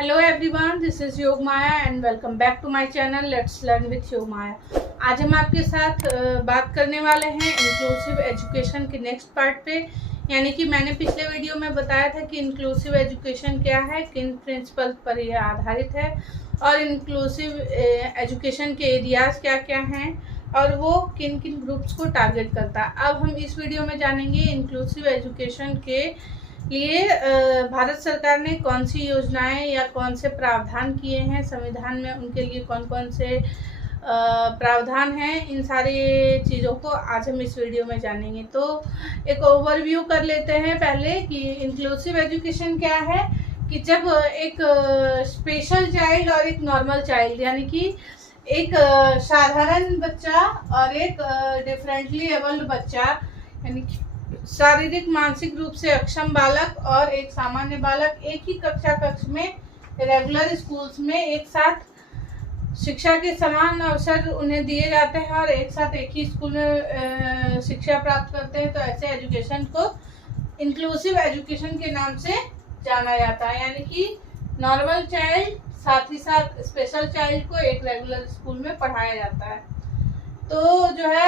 Hello everyone, this is Yog Maya and welcome back to my channel let's learn with Yog Maya. आज हम आपके साथ बात करने वाले हैं इंक्लूसिव एजुकेशन के नेक्स्ट पार्ट पे। यानी कि मैंने पिछले वीडियो में बताया था कि इंक्लूसिव एजुकेशन क्या है, किन प्रिंसिपल पर यह आधारित है और इंक्लूसिव एजुकेशन के एरियाज़ क्या क्या हैं और वो किन किन ग्रुप्स को टारगेट करता है। अब हम इस वीडियो में जानेंगे इंक्लूसिव एजुकेशन के लिए भारत सरकार ने कौन सी योजनाएं या कौन से प्रावधान किए हैं संविधान में, उनके लिए कौन कौन से प्रावधान हैं। इन सारी चीज़ों को आज हम इस वीडियो में जानेंगे। तो एक ओवरव्यू कर लेते हैं पहले कि इंक्लूसिव एजुकेशन क्या है। कि जब एक स्पेशल चाइल्ड और एक नॉर्मल चाइल्ड यानी कि एक साधारण बच्चा और एक डिफरेंटली एबल्ड बच्चा यानी कि शारीरिक मानसिक रूप से अक्षम बालक और एक सामान्य बालक एक ही कक्ष में रेगुलर स्कूल्स में एक साथ शिक्षा के समान अवसर उन्हें दिए जाते हैं और एक साथ एक ही स्कूल में शिक्षा प्राप्त करते हैं। तो ऐसे एजुकेशन को इंक्लूसिव एजुकेशन के नाम से जाना जाता है। यानी कि नॉर्मल चाइल्ड साथ ही साथ स्पेशल चाइल्ड को एक रेगुलर स्कूल में पढ़ाया जाता है। तो जो है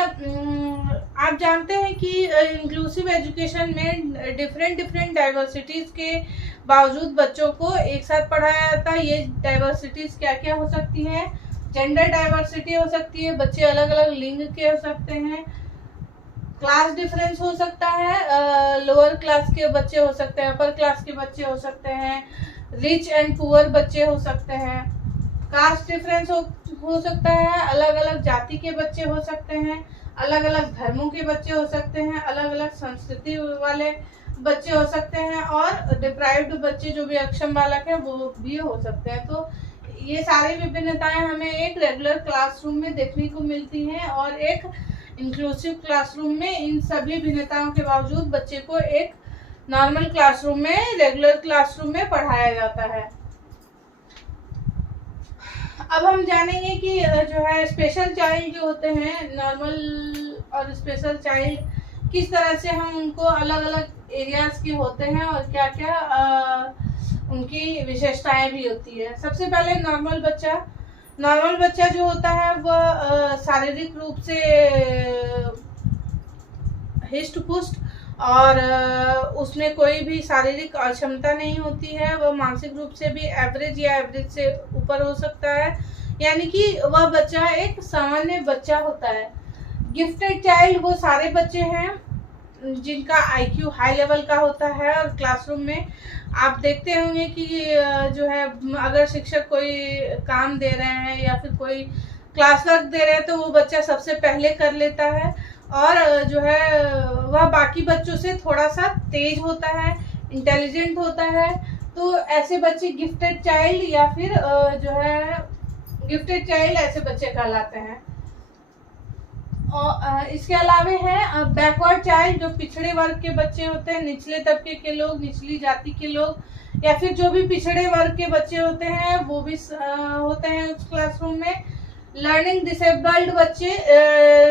आप जानते हैं कि इंक्लूसिव एजुकेशन में डिफरेंट डाइवर्सिटीज़ के बावजूद बच्चों को एक साथ पढ़ाया जाता है। ये डाइवर्सिटीज़ क्या क्या हो सकती हैं? जेंडर डाइवर्सिटी हो सकती है, बच्चे अलग अलग लिंग के हो सकते हैं, क्लास डिफरेंस हो सकता है, लोअर क्लास के बच्चे हो सकते हैं, अपर क्लास के बच्चे हो सकते हैं, रिच एंड पुअर बच्चे हो सकते हैं, कास्ट डिफरेंस हो सकता है, अलग अलग जाति के बच्चे हो सकते हैं, अलग अलग धर्मों के बच्चे हो सकते हैं, अलग अलग संस्कृति वाले बच्चे हो सकते हैं और डिप्राइव्ड बच्चे जो भी अक्षम बालक है वो भी हो सकते हैं। तो ये सारी विभिन्नताएं हमें एक रेगुलर क्लासरूम में देखने को मिलती हैं और एक इंक्लूसिव क्लासरूम में इन सभी भिन्नताओं के बावजूद बच्चे को एक नॉर्मल क्लासरूम में रेगुलर क्लासरूम में पढ़ाया जाता है। अब हम जानेंगे कि जो है स्पेशल चाइल्ड जो होते हैं, नॉर्मल और स्पेशल चाइल्ड किस तरह से हम उनको अलग अलग एरियाज के होते हैं और क्या क्या उनकी विशेषताएं भी होती है। सबसे पहले नॉर्मल बच्चा जो होता है वह शारीरिक रूप से हिष्ट पुष्ट और उसमें कोई भी शारीरिक अक्षमता नहीं होती है। वह मानसिक रूप से भी एवरेज या एवरेज से ऊपर हो सकता है। यानी कि वह बच्चा एक सामान्य बच्चा होता है। गिफ्टेड चाइल्ड वो सारे बच्चे हैं जिनका आईक्यू हाई लेवल का होता है और क्लासरूम में आप देखते होंगे कि जो है अगर शिक्षक कोई काम दे रहे हैं या फिर कोई क्लास वर्क दे रहे हैं तो वो बच्चा सबसे पहले कर लेता है और जो है वह बाकी बच्चों से थोड़ा सा तेज होता है, इंटेलिजेंट होता है। तो ऐसे बच्चे गिफ्टेड चाइल्ड या फिर जो है गिफ्टेड चाइल्ड ऐसे बच्चे कहलाते हैं। और इसके अलावे है बैकवर्ड चाइल्ड जो पिछड़े वर्ग के बच्चे होते हैं, निचले तबके के लोग, निचली जाति के लोग या फिर जो भी पिछड़े वर्ग के बच्चे होते हैं वो भी होते हैं उस क्लासरूम में। लर्निंग डिसेबल्ड बच्चे,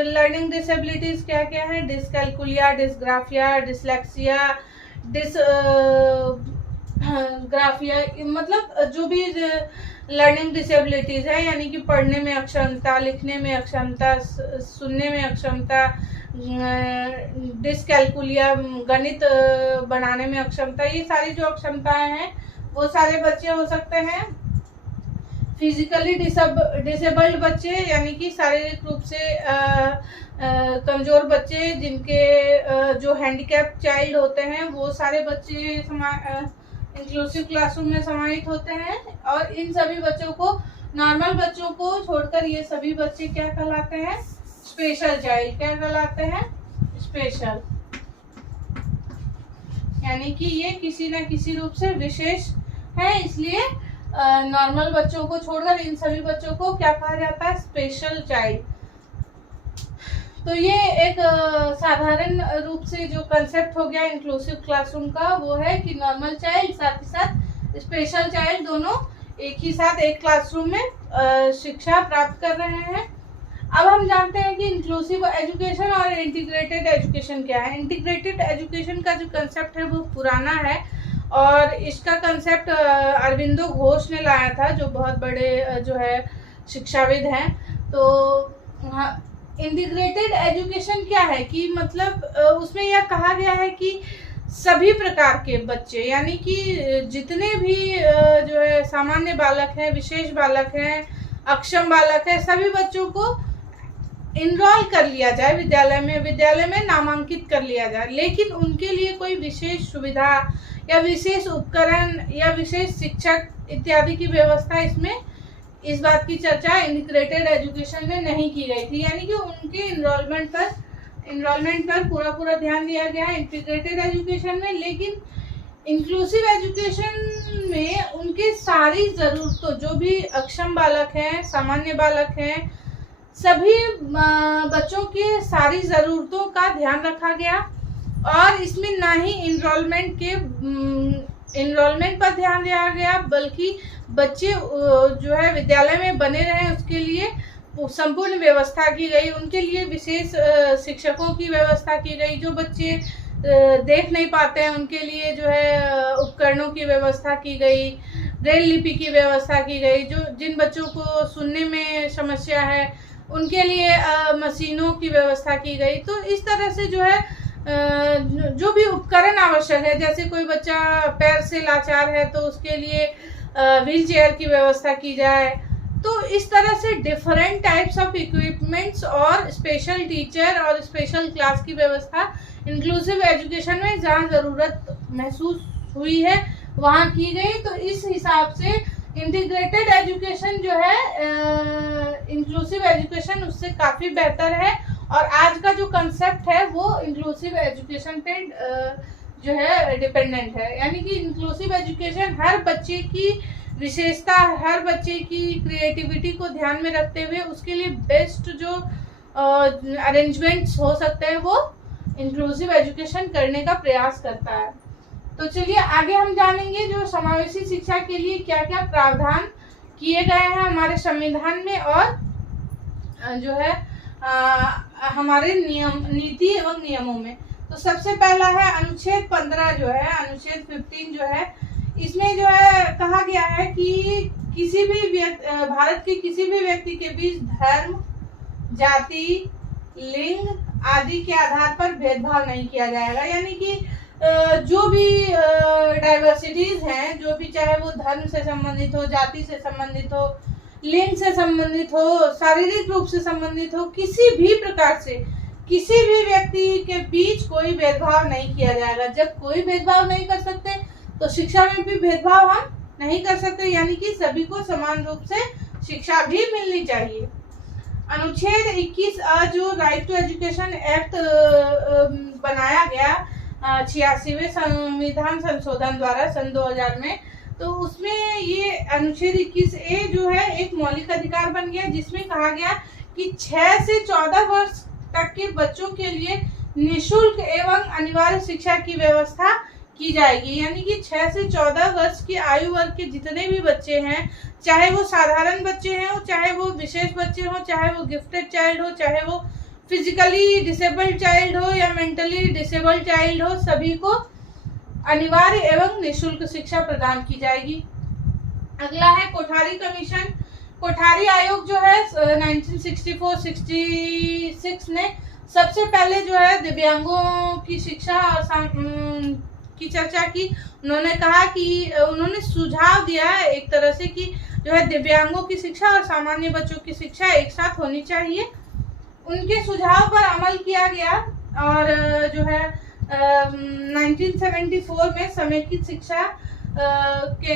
लर्निंग डिसेबिलिटीज क्या क्या है? डिसकैलकुलिया, डिसग्राफिया, डिसलेक्सिया, डिसग्राफिया मतलब जो भी लर्निंग डिसेबिलिटीज है यानी कि पढ़ने में अक्षमता, लिखने में अक्षमता, सुनने में अक्षमता, डिसकैलकुलिया गणित बनाने में अक्षमता, ये सारी जो अक्षमताएं हैं वो सारे बच्चे हो सकते हैं। फिजिकली डिसेबल्ड बच्चे यानी कि शारीरिक रूप से कमज़ोर बच्चे जिनके जो हैंडीकैप चाइल्ड होते हैं वो सारे बच्चे इंक्लूसिव क्लासरूम में समाहित होते हैं। और इन सभी बच्चों को, नॉर्मल बच्चों को छोड़कर ये सभी बच्चे क्या कहलाते हैं? Special child. क्या कहलाते हैं? स्पेशल। यानी कि ये किसी न किसी रूप से विशेष है, इसलिए नॉर्मल बच्चों को छोड़कर इन सभी बच्चों को क्या कहा जाता है? Special child. तो ये एक साधारण रूप से जो कंसेप्ट हो गया इंक्लूसिव क्लासरूम का वो है कि नॉर्मल चाइल्ड साथ ही साथ स्पेशल चाइल्ड दोनों एक ही साथ एक क्लासरूम में शिक्षा प्राप्त कर रहे हैं। अब हम जानते हैं कि इंक्लूसिव एजुकेशन और इंटीग्रेटेड एजुकेशन क्या है। इंटीग्रेटेड एजुकेशन का जो कंसेप्ट है वो पुराना है और इसका कंसेप्ट अरविंदो घोष ने लाया था, जो बहुत बड़े जो है शिक्षाविद हैं। तो इंटीग्रेटेड एजुकेशन क्या है कि मतलब उसमें यह कहा गया है कि सभी प्रकार के बच्चे, यानी कि जितने भी जो है सामान्य बालक हैं, विशेष बालक हैं, अक्षम बालक है, सभी बच्चों को इनरोल कर लिया जाए विद्यालय में नामांकित कर लिया जाए, लेकिन उनके लिए कोई विशेष सुविधा या विशेष उपकरण या विशेष शिक्षक इत्यादि की व्यवस्था इसमें, इस बात की चर्चा इंटीग्रेटेड एजुकेशन में नहीं की गई थी। यानी कि उनके इनरोलमेंट पर पूरा ध्यान दिया गया है इंटीग्रेटेड एजुकेशन में, लेकिन इंक्लूसिव एजुकेशन में उनकी सारी ज़रूरतों, जो भी अक्षम बालक हैं, सामान्य बालक हैं, सभी बच्चों की सारी ज़रूरतों का ध्यान रखा गया। और इसमें ना ही इनरोलमेंट पर ध्यान दिया गया, बल्कि बच्चे जो है विद्यालय में बने रहें उसके लिए संपूर्ण व्यवस्था की गई। उनके लिए विशेष शिक्षकों की व्यवस्था की गई। जो बच्चे देख नहीं पाते हैं उनके लिए जो है उपकरणों की व्यवस्था की गई, ब्रेल लिपि की व्यवस्था की गई। जिन बच्चों को सुनने में समस्या है उनके लिए मशीनों की व्यवस्था की गई। तो इस तरह से जो है जो भी उपकरण आवश्यक है, जैसे कोई बच्चा पैर से लाचार है तो उसके लिए व्हील चेयर की व्यवस्था की जाए। तो इस तरह से डिफरेंट टाइप्स ऑफ इक्विपमेंट्स और स्पेशल टीचर और स्पेशल क्लास की व्यवस्था इंक्लूसिव एजुकेशन में जहाँ ज़रूरत महसूस हुई है वहाँ की गई। तो इस हिसाब से इंटीग्रेटेड एजुकेशन जो है इंक्लूसिव एजुकेशन उससे काफ़ी बेहतर है। और आज का जो कंसेप्ट है वो इंक्लूसिव एजुकेशन पे जो है डिपेंडेंट है। यानी कि इंक्लूसिव एजुकेशन हर बच्चे की विशेषता, हर बच्चे की क्रिएटिविटी को ध्यान में रखते हुए उसके लिए बेस्ट जो अरेंजमेंट्स हो सकते हैं वो इंक्लूसिव एजुकेशन करने का प्रयास करता है। तो चलिए आगे हम जानेंगे जो समावेशी शिक्षा के लिए क्या क्या प्रावधान किए गए हैं हमारे संविधान में और जो है हमारे नीति एवं नियमों में। तो सबसे पहला है अनुच्छेद 15 जो है, अनुच्छेद 15 जो है, इसमें जो है कहा गया है कि किसी भी भारत के किसी भी व्यक्ति के बीच धर्म, जाति, लिंग आदि के आधार पर भेदभाव नहीं किया जाएगा। यानी कि जो भी डाइवर्सिटीज हैं, जो भी चाहे वो धर्म से संबंधित हो, जाति से संबंधित हो, लिंग से संबंधित हो, शारीरिक रूप से संबंधित हो, किसी भी प्रकार से किसी भी व्यक्ति के बीच कोई भेदभाव नहीं किया जाएगा। जब कोई भेदभाव नहीं कर सकते तो शिक्षा में भी भेदभाव हम नहीं कर सकते। यानी कि सभी को समान रूप से शिक्षा भी मिलनी चाहिए। अनुच्छेद 21 जो राइट टू एजुकेशन एक्ट बनाया गया 86वें संविधान संशोधन द्वारा सन 2000 में, तो उसमें ये अनुच्छेद 21A जो है एक मौलिक अधिकार बन गया, जिसमें कहा गया कि 6 से 14 वर्ष तक के बच्चों के लिए निःशुल्क एवं अनिवार्य शिक्षा की व्यवस्था की जाएगी। यानी कि 6 से 14 वर्ष की आयु वर्ग के जितने भी बच्चे हैं, चाहे वो साधारण बच्चे हैं, चाहे वो विशेष बच्चे हों, चाहे वो गिफ्टेड चाइल्ड हो, चाहे वो फिजिकली डिसेबल्ड चाइल्ड हो या मेंटली डिसेबल्ड चाइल्ड हो, सभी को अनिवार्य एवं निःशुल्क शिक्षा प्रदान की जाएगी। अगला है कोठारी कमीशन। कोठारी आयोग जो है 1964-66 ने सबसे पहले जो है दिव्यांगों की शिक्षा और की चर्चा की। उन्होंने कहा कि उन्होंने सुझाव दिया है एक तरह से कि जो है दिव्यांगों की शिक्षा और सामान्य बच्चों की शिक्षा एक साथ होनी चाहिए। उनके सुझाव पर अमल किया गया और जो है 1974 में समेकित शिक्षा के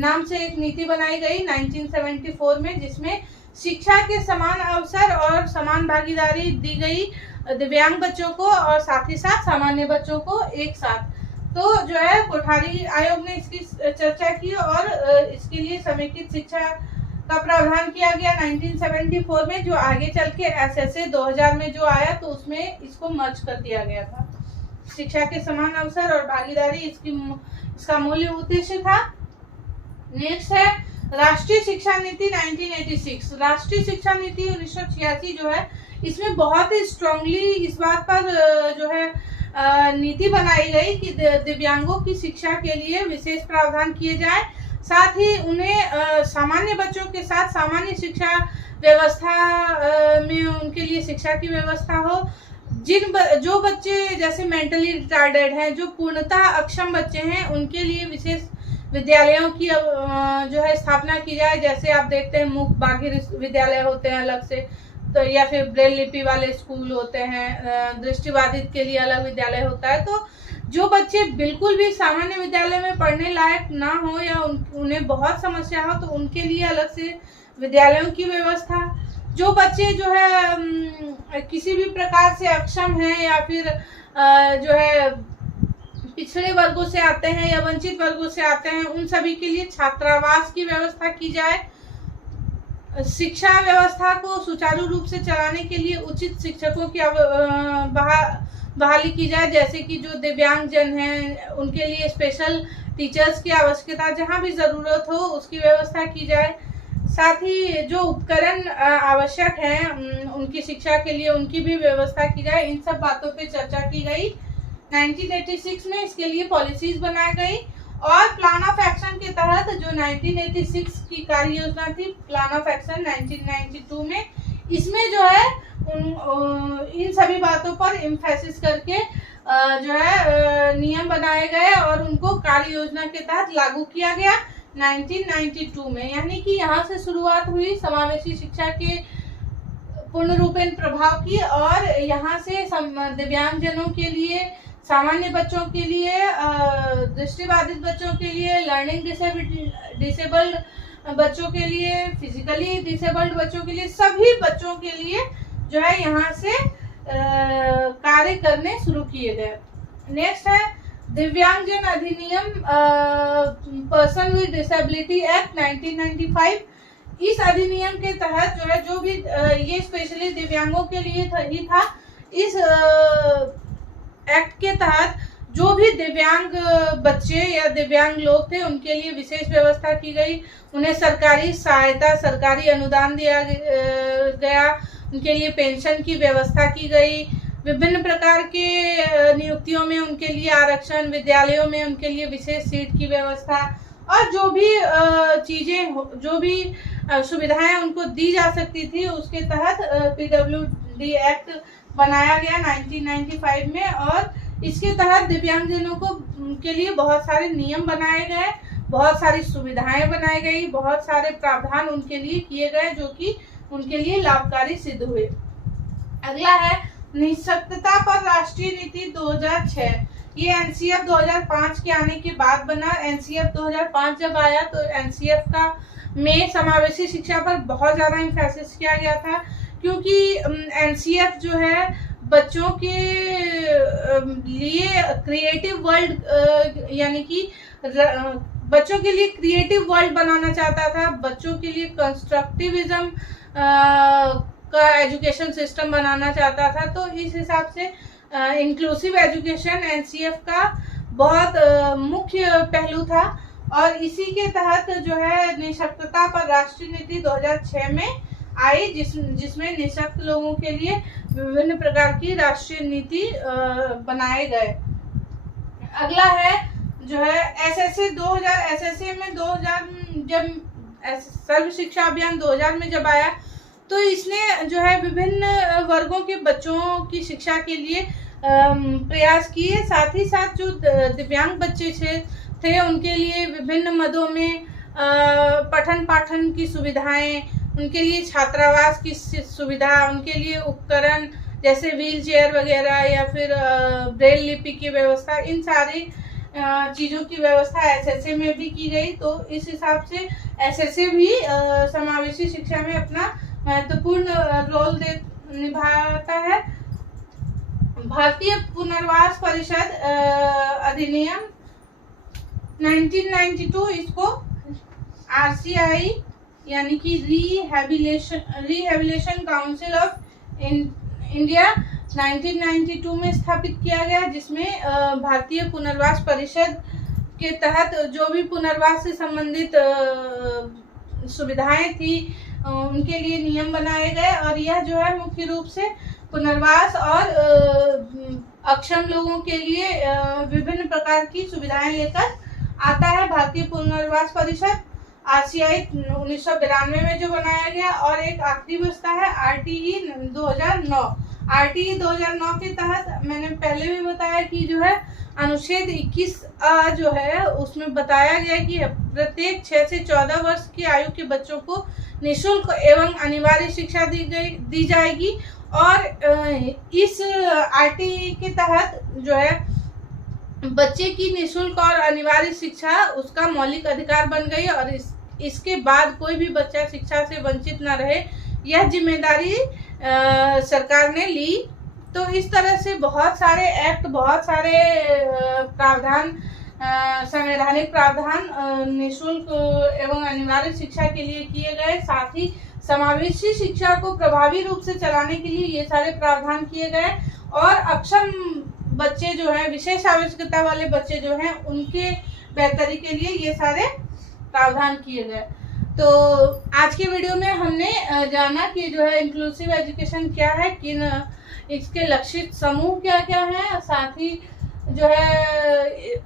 नाम से एक नीति बनाई गई 1974 में, जिसमें शिक्षा के समान अवसर और समान भागीदारी दी गई दिव्यांग बच्चों को और साथ ही साथ सामान्य बच्चों को एक साथ। तो जो है कोठारी आयोग ने इसकी चर्चा की और इसके लिए समेकित शिक्षा का प्रावधान किया गया 1974 में, जो आगे चल के SSA 2000 में जो आया तो उसमें इसको मर्ज कर दिया गया था। शिक्षा के समान अवसर और भागीदारी इसका मूल्य उद्देश्य था। नेक्स्ट है राष्ट्रीय शिक्षा नीति 1986। राष्ट्रीय शिक्षा नीति 1986 जो है, इसमें बहुत ही स्ट्रांगली इस बात पर जो है नीति बनाई गई कि दिव्यांगों की शिक्षा के लिए विशेष प्रावधान किए जाए, साथ ही उन्हें सामान्य बच्चों के साथ सामान्य शिक्षा व्यवस्था में उनके लिए शिक्षा की व्यवस्था हो। जो बच्चे जैसे मेंटली रिटार्डेड हैं, जो पूर्णतः अक्षम बच्चे हैं, उनके लिए विशेष विद्यालयों की जो है स्थापना की जाए। जैसे आप देखते हैं मूक बाधिर विद्यालय होते हैं अलग से, तो या फिर ब्रेल लिपि वाले स्कूल होते हैं, दृष्टिबाधित के लिए अलग विद्यालय होता है। तो जो बच्चे बिल्कुल भी सामान्य विद्यालय में पढ़ने लायक ना हो या उन्हें बहुत समस्या हो, तो उनके लिए अलग से विद्यालयों की व्यवस्था। जो बच्चे जो है किसी भी प्रकार से अक्षम हैं या फिर जो है पिछड़े वर्गों से आते हैं या वंचित वर्गों से आते हैं, उन सभी के लिए छात्रावास की व्यवस्था की जाए। शिक्षा व्यवस्था को सुचारू रूप से चलाने के लिए उचित शिक्षकों की बहाली की जाए। जैसे कि जो दिव्यांगजन हैं उनके लिए स्पेशल टीचर्स की आवश्यकता जहां भी ज़रूरत हो उसकी व्यवस्था की जाए। साथ ही जो उपकरण आवश्यक हैं उनकी शिक्षा के लिए उनकी भी व्यवस्था की जाए। इन सब बातों पे चर्चा की गई 1986 में। इसके लिए पॉलिसीज बनाई गई और प्लान ऑफ एक्शन के तहत जो 1986 की कार्य योजना थी, प्लान ऑफ एक्शन 1992 में, इसमें जो है इन सभी बातों पर एम्फेसिस करके जो है नियम बनाए गए और उनको कार्य योजना के तहत लागू किया गया 1992 में। यानी कि यहाँ से शुरुआत हुई समावेशी शिक्षा के पूर्ण रूपेण प्रभाव की, और यहाँ से दिव्यांगजनों के लिए, सामान्य बच्चों के लिए, दृष्टिबाधित बच्चों के लिए, लर्निंग डिसेबल्ड बच्चों के लिए, फिजिकली डिसेबल्ड बच्चों के लिए, सभी बच्चों के लिए जो है यहाँ से कार्य करने शुरू किए गए। नेक्स्ट है दिव्यांगजन अधिनियम, पर्सन विद डिसेबिलिटी एक्ट 1995। इस अधिनियम के तहत जो है जो भी ये स्पेशली दिव्यांगों के लिए ही था। इस एक्ट के तहत जो भी दिव्यांग बच्चे या दिव्यांग लोग थे उनके लिए विशेष व्यवस्था की गई। उन्हें सरकारी सहायता, सरकारी अनुदान दिया गया, उनके लिए पेंशन की व्यवस्था की गई। विभिन्न प्रकार के नियुक्तियों में उनके लिए आरक्षण, विद्यालयों में उनके लिए विशेष सीट की व्यवस्था, और जो भी चीज़ें, जो भी सुविधाएं उनको दी जा सकती थी उसके तहत PWD एक्ट बनाया गया 1995 में। और इसके तहत दिव्यांगजनों को के लिए बहुत सारे नियम बनाए गए, बहुत सारी सुविधाएं बनाई गई, बहुत सारे प्रावधान उनके लिए किए गए जो कि उनके लिए लाभकारी सिद्ध हुए। अगला है निःशक्तता पर राष्ट्रीय नीति 2006। ये NCF 2005 के आने के बाद बना। NCF 2005 जब आया तो NCF का में समावेशी शिक्षा पर बहुत ज़्यादा एम्फेसिस किया गया था, क्योंकि NCF जो है बच्चों के लिए क्रिएटिव वर्ल्ड, यानी कि बच्चों के लिए क्रिएटिव वर्ल्ड बनाना चाहता था, बच्चों के लिए कंस्ट्रक्टिविज्म का एजुकेशन सिस्टम बनाना चाहता था। तो इस हिसाब से इंक्लूसिव एजुकेशन NCF का बहुत मुख्य पहलू था, और इसी के तहत जो है निःशक्तता पर राष्ट्रीय नीति 2006 में आई, जिसमें निःशक्त लोगों के लिए विभिन्न प्रकार की राष्ट्रीय नीति बनाए गए। अगला है जो है SSA 2000। SSA में 2000 जब सर्व शिक्षा अभियान 2000 में जब आया तो इसने जो है विभिन्न वर्गों के बच्चों की शिक्षा के लिए प्रयास किए। साथ ही साथ जो दिव्यांग बच्चे थे उनके लिए विभिन्न मदों में पठन पाठन की सुविधाएं, उनके लिए छात्रावास की सुविधा, उनके लिए उपकरण जैसे व्हील चेयर वगैरह या फिर ब्रेल लिपि की व्यवस्था, इन सारी चीज़ों की व्यवस्था SSA में भी की गई। तो इस हिसाब से SSA भी समावेशी शिक्षा में अपना महत्वपूर्ण रोल निभाता है। भारतीय पुनर्वास परिषद अधिनियम 1992, इसको RCI यानी कि रिहेबिलिटेशन काउंसिल ऑफ इंडिया 1992 में स्थापित किया गया, जिसमें भारतीय पुनर्वास परिषद के तहत जो भी पुनर्वास से संबंधित सुविधाएं थी उनके लिए नियम बनाए गए। और यह जो है मुख्य रूप से पुनर्वास और अक्षम लोगों के लिए विभिन्न प्रकार की सुविधाएं लेकर आता है। भारतीय पुनर्वास परिषद RCI 1992 में जो बनाया गया, और एक आखिरी बचता है RTE 2009। RTE 2009 के तहत मैंने पहले भी बताया कि जो है अनुच्छेद 21 जो है उसमें बताया गया कि प्रत्येक 6 से 14 वर्ष की आयु के बच्चों को निःशुल्क एवं अनिवार्य शिक्षा दी जाएगी। और इस RTE के तहत जो है बच्चे की निःशुल्क और अनिवार्य शिक्षा उसका मौलिक अधिकार बन गई, और इसके बाद कोई भी बच्चा शिक्षा से वंचित न रहे, यह जिम्मेदारी सरकार ने ली। तो इस तरह से बहुत सारे एक्ट, बहुत सारे प्रावधान, संवैधानिक प्रावधान निःशुल्क एवं अनिवार्य शिक्षा के लिए किए गए। साथ ही समावेशी शिक्षा को प्रभावी रूप से चलाने के लिए ये सारे प्रावधान किए गए। और अक्षम बच्चे जो हैं, विशेष आवश्यकता वाले बच्चे जो हैं, उनके बेहतरी के लिए ये सारे प्रावधान किए गए। तो आज के वीडियो में हमने जाना कि जो है इंक्लूसिव एजुकेशन क्या है, किन इसके लक्षित समूह क्या क्या हैं, साथ ही जो है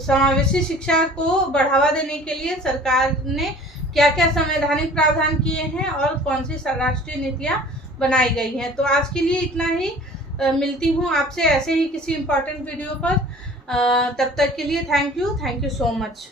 समावेशी शिक्षा को बढ़ावा देने के लिए सरकार ने क्या क्या संवैधानिक प्रावधान किए हैं और कौन सी राष्ट्रीय नीतियां बनाई गई हैं। तो आज के लिए इतना ही। मिलती हूँ आपसे ऐसे ही किसी इम्पोर्टेंट वीडियो पर। तब तक के लिए थैंक यू सो मच।